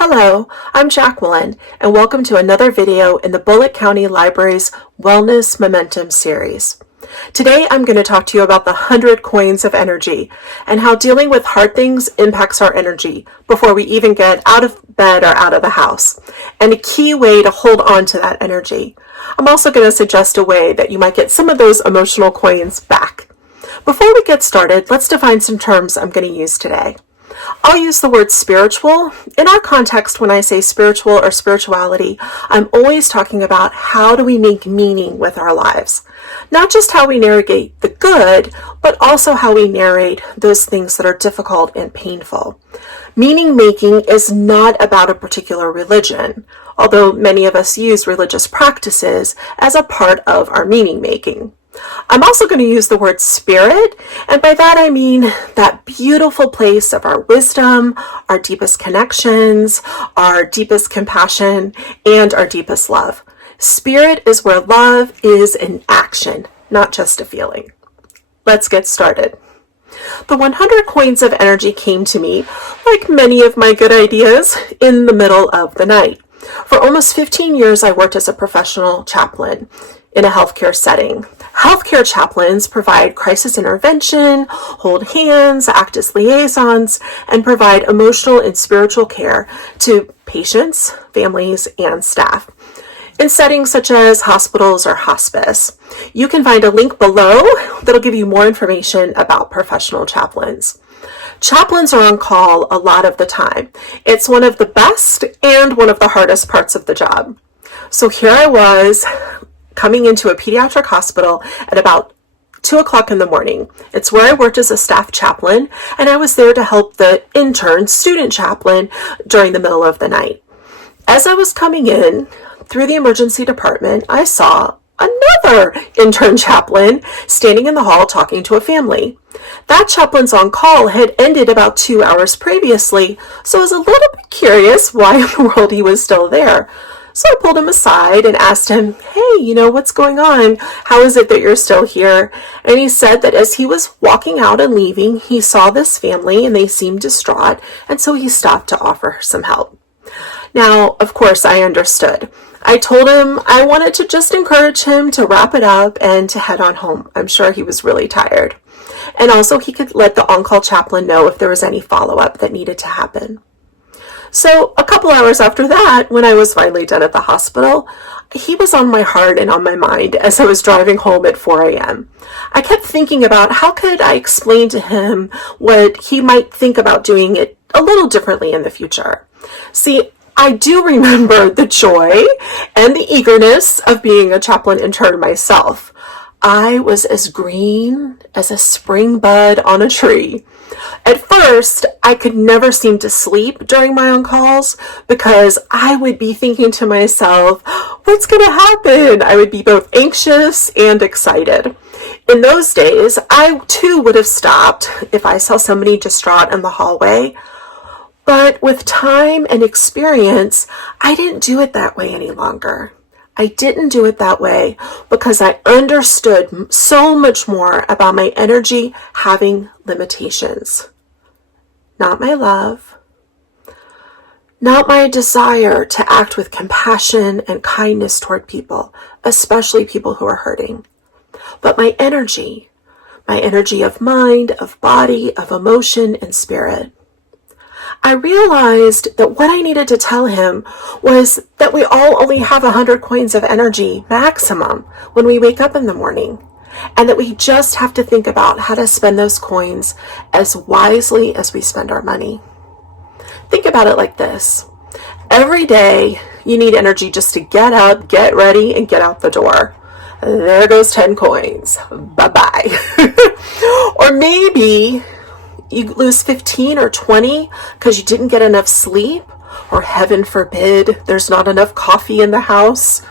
Hello, I'm Jacqueline, and welcome to another video in the Bullitt County Library's Wellness Momentum series. Today I'm going to talk to you about the 100 coins of energy and how dealing with hard things impacts our energy before we even get out of bed or out of the house, and a key way to hold on to that energy. I'm also going to suggest a way that you might get some of those emotional coins back. Before we get started, let's define some terms I'm going to use today. I'll use the word spiritual. In our context, when I say spiritual or spirituality, I'm always talking about how do we make meaning with our lives. Not just how we navigate the good, but also how we narrate those things that are difficult and painful. Meaning making is not about a particular religion, although many of us use religious practices as a part of our meaning making. I'm also going to use the word spirit, and by that I mean that beautiful place of our wisdom, our deepest connections, our deepest compassion, and our deepest love. Spirit is where love is in action, not just a feeling. Let's get started. The 100 coins of energy came to me, like many of my good ideas, in the middle of the night. For almost 15 years, I worked as a professional chaplain in a healthcare setting. Healthcare chaplains provide crisis intervention, hold hands, act as liaisons, and provide emotional and spiritual care to patients, families, and staff in settings such as hospitals or hospice. You can find a link below that'll give you more information about professional chaplains. Chaplains are on call a lot of the time. It's one of the best and one of the hardest parts of the job. So here I was, coming into a pediatric hospital at about 2 o'clock in the morning. It's where I worked as a staff chaplain, and I was there to help the intern student chaplain during the middle of the night. As I was coming in through the emergency department, I saw another intern chaplain standing in the hall talking to a family. That chaplain's on call had ended about 2 hours previously, so I was a little bit curious why in the world he was still there. So I pulled him aside and asked him, hey, what's going on? How is it that you're still here? And he said that as he was walking out and leaving, he saw this family and they seemed distraught, and so he stopped to offer some help. Now, of course, I understood. I told him I wanted to just encourage him to wrap it up and to head on home. I'm sure he was really tired. And also he could let the on-call chaplain know if there was any follow-up that needed to happen. So a couple hours after that, when I was finally done at the hospital, he was on my heart and on my mind as I was driving home at 4 a.m. I kept thinking about how could I explain to him what he might think about doing it a little differently in the future. See, I do remember the joy and the eagerness of being a chaplain intern myself. I was as green as a spring bud on a tree. At first, I could never seem to sleep during my on-calls because I would be thinking to myself, what's going to happen? I would be both anxious and excited. In those days, I too would have stopped if I saw somebody distraught in the hallway. But with time and experience, I didn't do it that way any longer. I didn't do it that way because I understood so much more about my energy having limitations. Not my love, not my desire to act with compassion and kindness toward people, especially people who are hurting, but my energy of mind, of body, of emotion, and spirit. I realized that what I needed to tell him was that we all only have 100 coins of energy maximum when we wake up in the morning, and that we just have to think about how to spend those coins as wisely as we spend our money. Think about it like this. Every day you need energy just to get up, get ready, and get out the door. There goes 10 coins. Bye-bye. Or maybe you lose 15 or 20 because you didn't get enough sleep, or heaven forbid, there's not enough coffee in the house.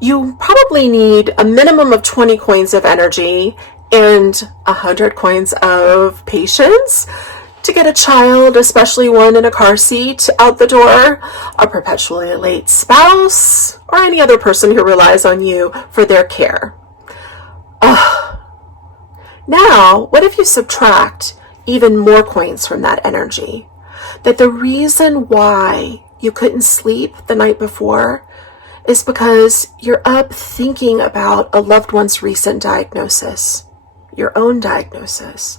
You probably need a minimum of 20 coins of energy and 100 coins of patience to get a child, especially one in a car seat, out the door, a perpetually late spouse, or any other person who relies on you for their care. Now, what if you subtract even more coins from that energy? that the reason why you couldn't sleep the night before is because you're up thinking about a loved one's recent diagnosis, your own diagnosis.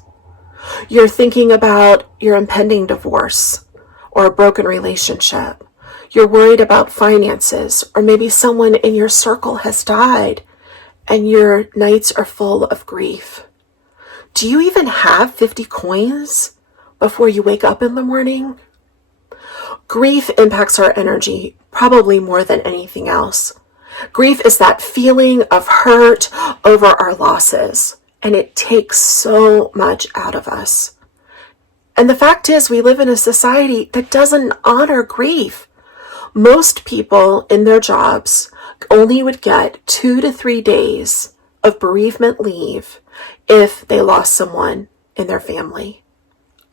You're thinking about your impending divorce or a broken relationship. You're worried about finances, or maybe someone in your circle has died and your nights are full of grief. Do you even have 50 coins before you wake up in the morning? Grief impacts our energy probably more than anything else. Grief is that feeling of hurt over our losses, and it takes so much out of us. And the fact is, we live in a society that doesn't honor grief. Most people in their jobs only would get 2 to 3 days of bereavement leave if they lost someone in their family.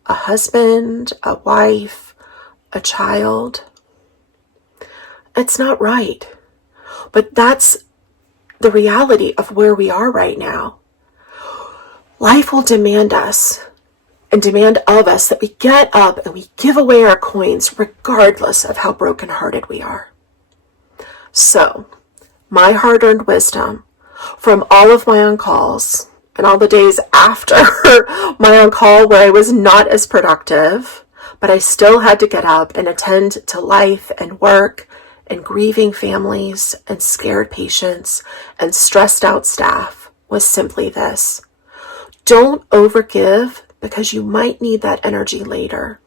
A husband, a wife, a child. It's not right. But that's the reality of where we are right now. Life will demand us and demand of us that we get up and we give away our coins regardless of how brokenhearted we are. So, my hard-earned wisdom from all of my on-calls and all the days after my on-call where I was not as productive, but I still had to get up and attend to life and work and grieving families and scared patients and stressed out staff, was simply this. Don't overgive because you might need that energy later.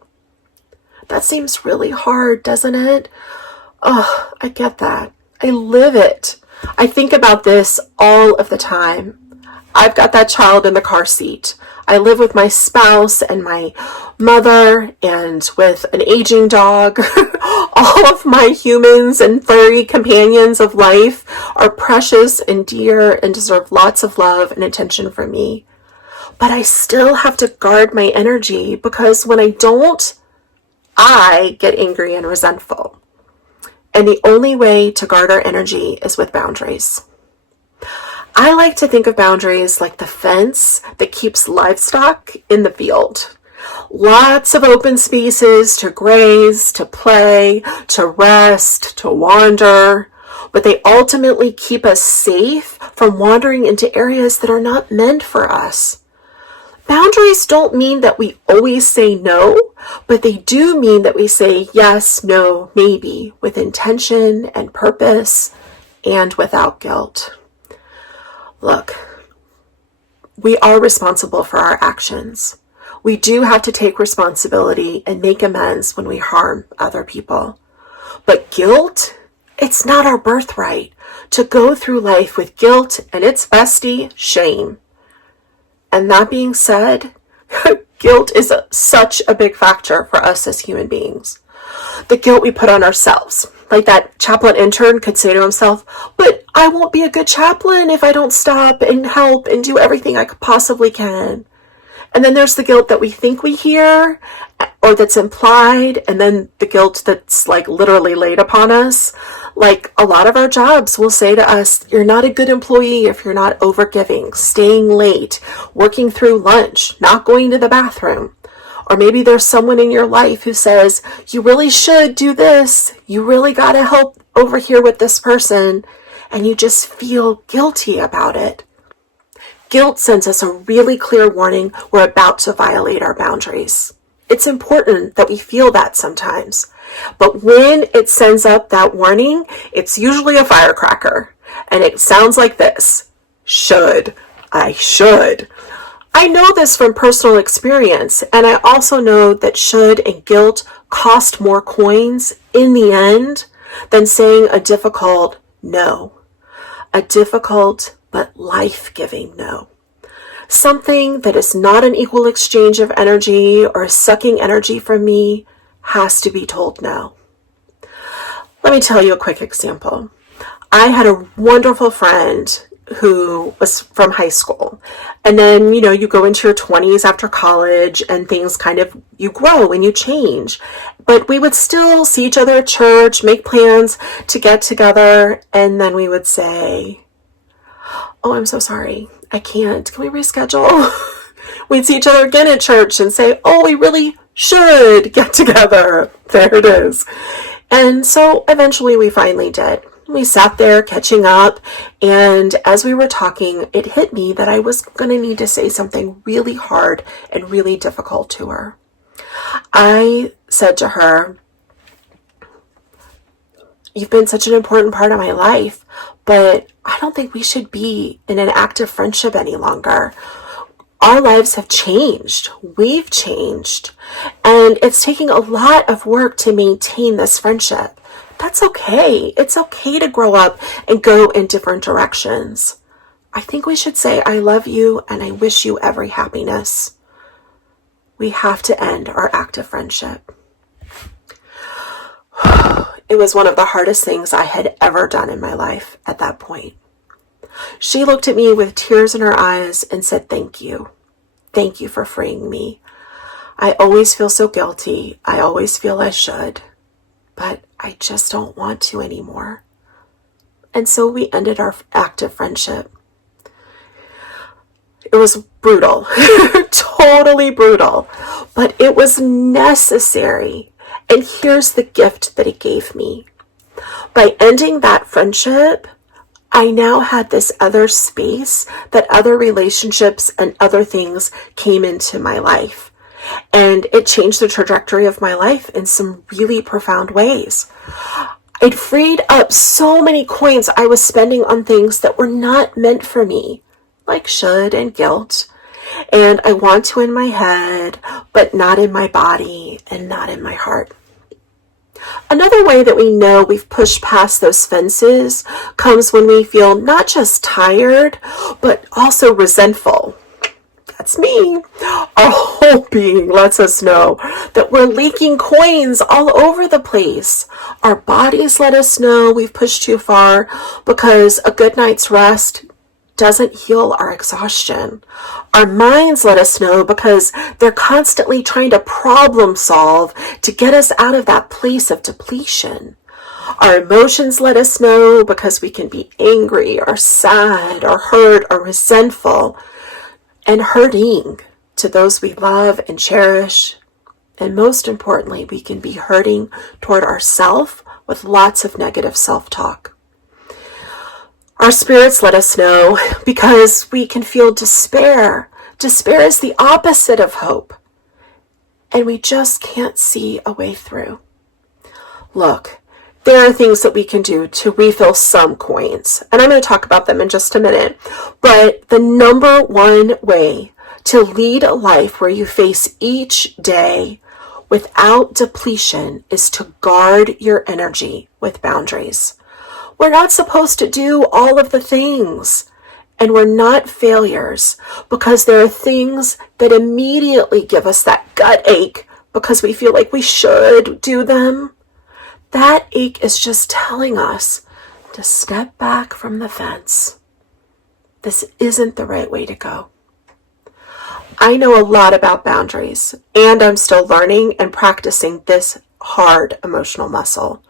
That seems really hard, doesn't it? Oh, I get that. I live it. I think about this all of the time. I've got that child in the car seat. I live with my spouse and my mother and with an aging dog. All of my humans and furry companions of life are precious and dear and deserve lots of love and attention from me. But I still have to guard my energy because when I don't, I get angry and resentful. And the only way to guard our energy is with boundaries. I like to think of boundaries like the fence that keeps livestock in the field. Lots of open spaces to graze, to play, to rest, to wander, but they ultimately keep us safe from wandering into areas that are not meant for us. Boundaries don't mean that we always say no, but they do mean that we say yes, no, maybe, with intention and purpose and without guilt. Look, we are responsible for our actions. We do have to take responsibility and make amends when we harm other people. But guilt, it's not our birthright to go through life with guilt and its bestie, shame. And that being said, guilt is such a big factor for us as human beings. The guilt we put on ourselves. Like that chaplain intern could say to himself, but I won't be a good chaplain if I don't stop and help and do everything I possibly can. And then there's the guilt that we think we hear or that's implied, and then the guilt that's like literally laid upon us. Like a lot of our jobs will say to us, you're not a good employee if you're not overgiving, staying late, working through lunch, not going to the bathroom. Or maybe there's someone in your life who says, you really should do this. You really got to help over here with this person. And you just feel guilty about it. Guilt sends us a really clear warning we're about to violate our boundaries. It's important that we feel that sometimes. But when it sends up that warning, it's usually a firecracker. And it sounds like this. Should. I should. I know this from personal experience, and I also know that should and guilt cost more coins in the end than saying a difficult no. A difficult but life-giving no. Something that is not an equal exchange of energy or sucking energy from me has to be told no. Let me tell you a quick example. I had a wonderful friend who was from high school. And then, you go into your 20s after college and things kind of, you grow and you change. But we would still see each other at church, make plans to get together. And then we would say, oh, I'm so sorry. I can't. Can we reschedule? We'd see each other again at church and say, oh, we really should get together. There it is. And so eventually we finally did. We sat there catching up, and as we were talking, it hit me that I was going to need to say something really hard and really difficult to her. I said to her, "You've been such an important part of my life, but I don't think we should be in an active friendship any longer. Our lives have changed. We've changed. And it's taking a lot of work to maintain this friendship. That's okay. It's okay to grow up and go in different directions. I think we should say, I love you and I wish you every happiness. We have to end our active friendship." It was one of the hardest things I had ever done in my life at that point. She looked at me with tears in her eyes and said, "Thank you. Thank you for freeing me. I always feel so guilty. I always feel I should, but I just don't want to anymore." And so we ended our active friendship. It was brutal, totally brutal, but it was necessary. And here's the gift that it gave me. By ending that friendship, I now had this other space that other relationships and other things came into my life. And it changed the trajectory of my life in some really profound ways. It freed up so many coins I was spending on things that were not meant for me, like should and guilt. And I want to in my head, but not in my body and not in my heart. Another way that we know we've pushed past those fences comes when we feel not just tired, but also resentful. That's me. Our whole being lets us know that we're leaking coins all over the place. Our bodies let us know we've pushed too far because a good night's rest doesn't heal our exhaustion. Our minds let us know because they're constantly trying to problem solve to get us out of that place of depletion. Our emotions let us know because we can be angry or sad or hurt or resentful and hurting to those we love and cherish. And most importantly, we can be hurting toward ourselves with lots of negative self-talk. Our spirits let us know because we can feel despair. Despair is the opposite of hope. And we just can't see a way through. Look, there are things that we can do to refill some coins. And I'm going to talk about them in just a minute. But the number one way to lead a life where you face each day without depletion is to guard your energy with boundaries. We're not supposed to do all of the things, and we're not failures because there are things that immediately give us that gut ache because we feel like we should do them. That ache is just telling us to step back from the fence. This isn't the right way to go. I know a lot about boundaries, and I'm still learning and practicing this hard emotional muscle.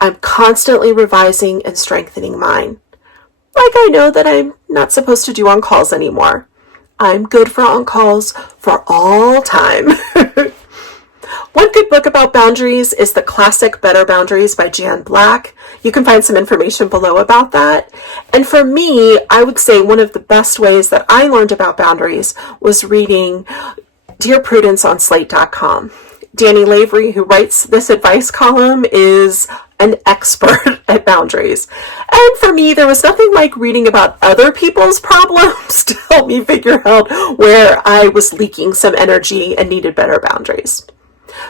I'm constantly revising and strengthening mine. Like I know that I'm not supposed to do on-calls anymore. I'm good for on-calls for all time. One good book about boundaries is the classic Better Boundaries by Jan Black. You can find some information below about that. And for me, I would say one of the best ways that I learned about boundaries was reading Dear Prudence on Slate.com. Danny Lavery, who writes this advice column, is an expert at boundaries. And for me, there was nothing like reading about other people's problems to help me figure out where I was leaking some energy and needed better boundaries.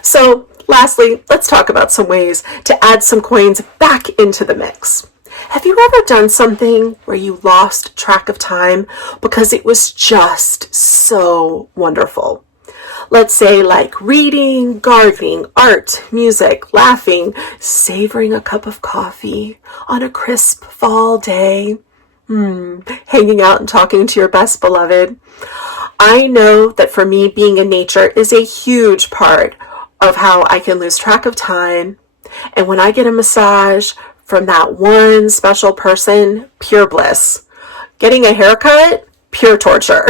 So lastly, let's talk about some ways to add some coins back into the mix. Have you ever done something where you lost track of time because it was just so wonderful? Let's say like reading, gardening, art, music, laughing, savoring a cup of coffee on a crisp fall day, hanging out and talking to your best beloved. I know that for me, being in nature is a huge part of how I can lose track of time. And when I get a massage from that one special person, pure bliss. Getting a haircut, pure torture.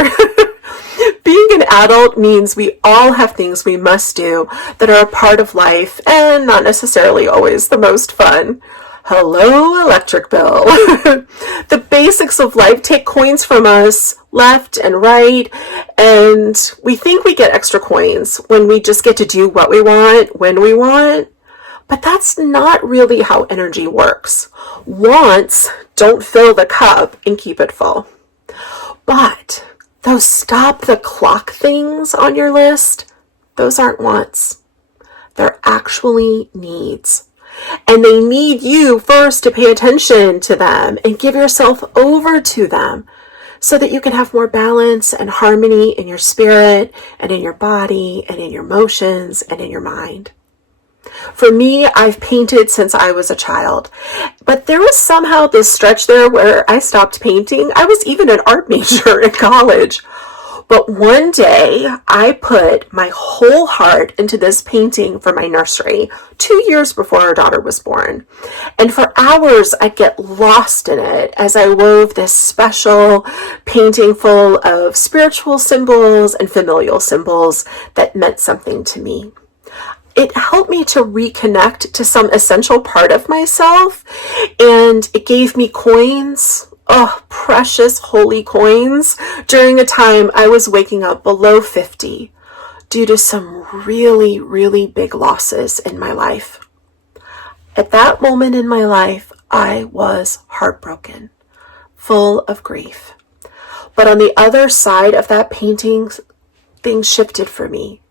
Being an adult means we all have things we must do that are a part of life and not necessarily always the most fun. Hello, electric bill. The basics of life take coins from us left and right, and we think we get extra coins when we just get to do what we want when we want. But that's not really how energy works. Wants don't fill the cup and keep it full. But those stop the clock things on your list, those aren't wants. They're actually needs. And they need you first to pay attention to them and give yourself over to them so that you can have more balance and harmony in your spirit and in your body and in your emotions and in your mind. For me, I've painted since I was a child, but there was somehow this stretch there where I stopped painting. I was even an art major in college. But one day I put my whole heart into this painting for my nursery 2 years before our daughter was born. And for hours I'd get lost in it as I wove this special painting full of spiritual symbols and familial symbols that meant something to me. It helped me to reconnect to some essential part of myself, and it gave me coins, precious holy coins, during a time I was waking up below 50 due to some really, really big losses in my life. At that moment in my life, I was heartbroken, full of grief. But on the other side of that painting, things shifted for me.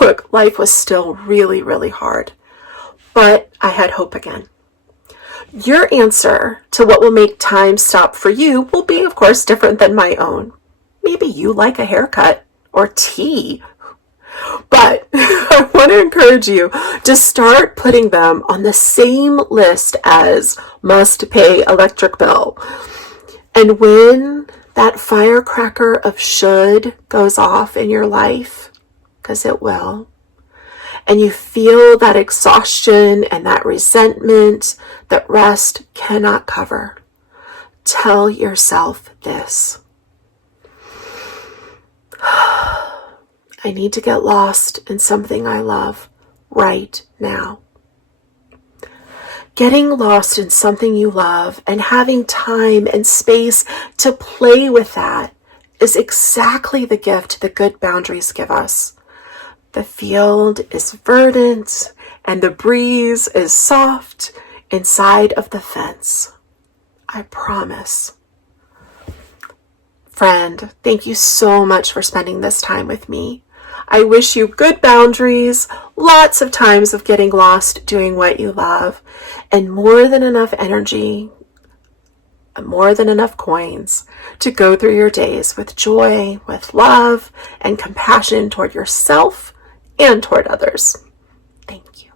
Look, life was still really, really hard, but I had hope again. Your answer to what will make time stop for you will be, of course, different than my own. Maybe you like a haircut or tea, but I want to encourage you to start putting them on the same list as must pay electric bill. And when that firecracker of should goes off in your life, because it will, and you feel that exhaustion and that resentment that rest cannot cover, tell yourself this: I need to get lost in something I love right now. Getting lost in something you love and having time and space to play with that is exactly the gift that good boundaries give us. The field is verdant and the breeze is soft inside of the fence. I promise. Friend, thank you so much for spending this time with me. I wish you good boundaries, lots of times of getting lost doing what you love, and more than enough energy, more than enough coins to go through your days with joy, with love, and compassion toward yourself and toward others. Thank you.